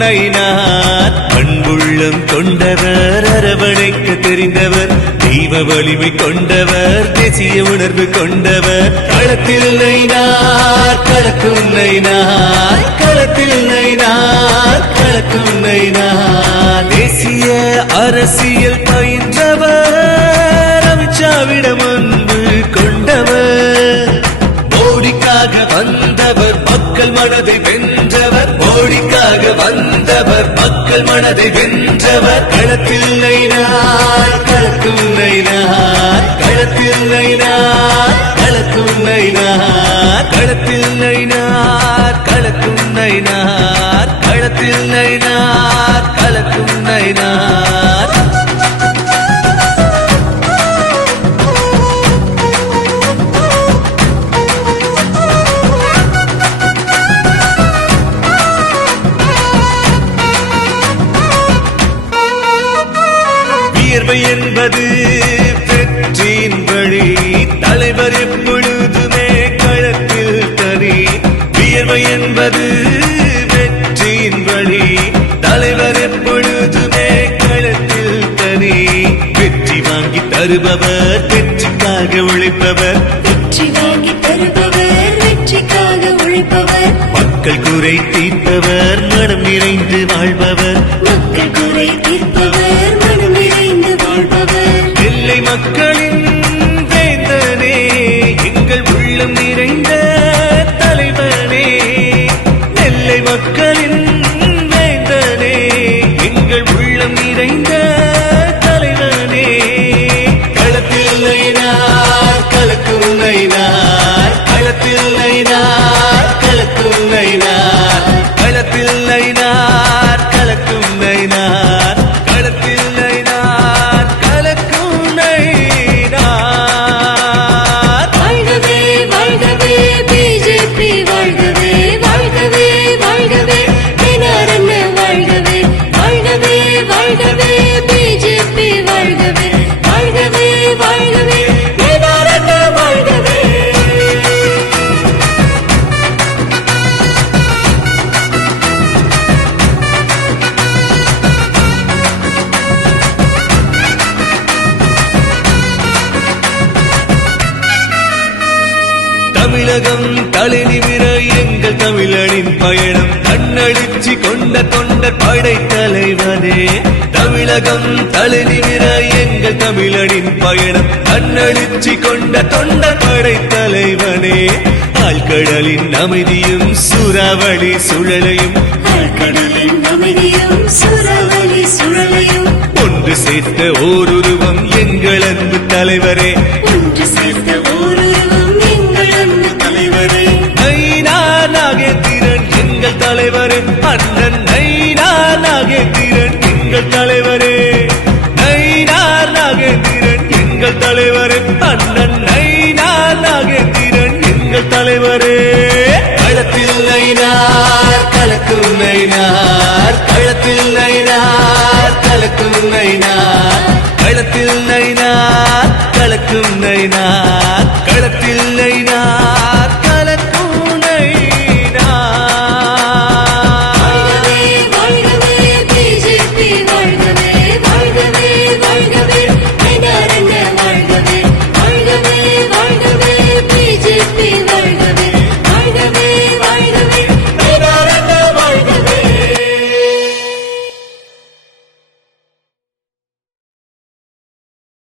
நயினார் பண்புள்ளம் கொண்டவர் அரவணைக்க தெரிந்தவர் தெய்வ வலிமை கொண்டவர் தேசிய உணர்வு கொண்டவர் களத்தில் நயினார் கலக்கும் நயினார் களத்தில் நயினார் கலக்கும் நயினார் தேசிய அரசியல் பயின்றவர் அமித்ஷாவிடம் அன்பு கொண்டவர் மோடிக்காக வந்தவர் மக்கள் மனதை வென்றவர் மோடிக்காக வந்தவர் மக்கள் மனதை வென்றவர் களத்தில் நயினார் கலக்கும் நயினார் களத்தில் நயினார் கலக்கும் நயினார் களத்தில் நயினார் கலக்கும் நயினார் களத்தில் நயினார் கலக்கும் நயினார் என்பது வெற்றியின் வழி தலைவர் எப்பொழுதுமே களத்தில் தனி வியர்வை என்பது வெற்றியின் வழி தலைவர் எப்பொழுதுமே களத்தில் தனி வெற்றி வாங்கி தருபவர் வெற்றிக்காக உழைப்பவர் வெற்றி வாங்கி தருபவர் வெற்றிக்காக உழைப்பவர் மக்கள் குறை தீர்ப்பவர் மனம் நிறைந்து வாழ்பவர் மக்கள் குறை தீர்ப்பவர் மனம் நிறைந்து வாழ்பவர் எல்லை மக்களின் வேந்தனே எங்கள் உள்ளம் நிறைந்த தலைவனே நெல்லை மக்களின் வேந்தனே எங்கள் உள்ளம் நிறைந்த தலைவனே களத்தில் நயினார் கலக்கும் நயினார் களத்தில் நயினார் கலக்கும் நயினார் களத்தில் நயினார் கலக்கும் நயினார் களத்தில் நயினார் கலக்கும் நயினார் வாழ்கவே வாழ்கவே பிஜேபி வாழ்கவே வாழ்கவே வாழ்கவே தினரண்ண வாழ்கவே வாழ்கவே வாழ்கவே பிஜேபி வாழ்கவே வாழ்கவே வாழ்கவே தினரண்ண வாழ்கவே தமிழகம் தலைநிமிர எங்கள் தமிழனின் பயணம் கண்ணடிச்சு கொண்ட தொண்டர் படை தலைவனே தமிழகம் தலைநிமிர எங்கள் தமிழனின் பயணம் கண்ணடிச்சு கொண்ட தொண்டர் படை தலைவனே ஆழ்கடலின் அமைதியும் சூறாவளி சுழலையும் ஆழ்கடலின் அமைதியும் சூறாவளி சுழலையும் ஒன்று சேர்த்த ஓருருவம் எங்கள் அன்பு தலைவரே ஒன்று சேர்த்த ஓருருவம் எங்கள் அன்பு தலைவரே நயினா நாகேந்திரன் எங்கள் தலைவரே அண்ணன் நயினா நாகேந்திரன் எங்கள் தலைவரே நயினா நாகேந்திரன் எங்கள் தலைவரே அண்ணன் நயினா நாகேந்திரன் எங்கள் தலைவரே களத்தில் நயினார் கலக்கும் நயினார் களத்தில் நயினார் கலக்கும் நயினார் களத்தில் நயினார் கலக்கும் நயினார் களத்தில் நயினார்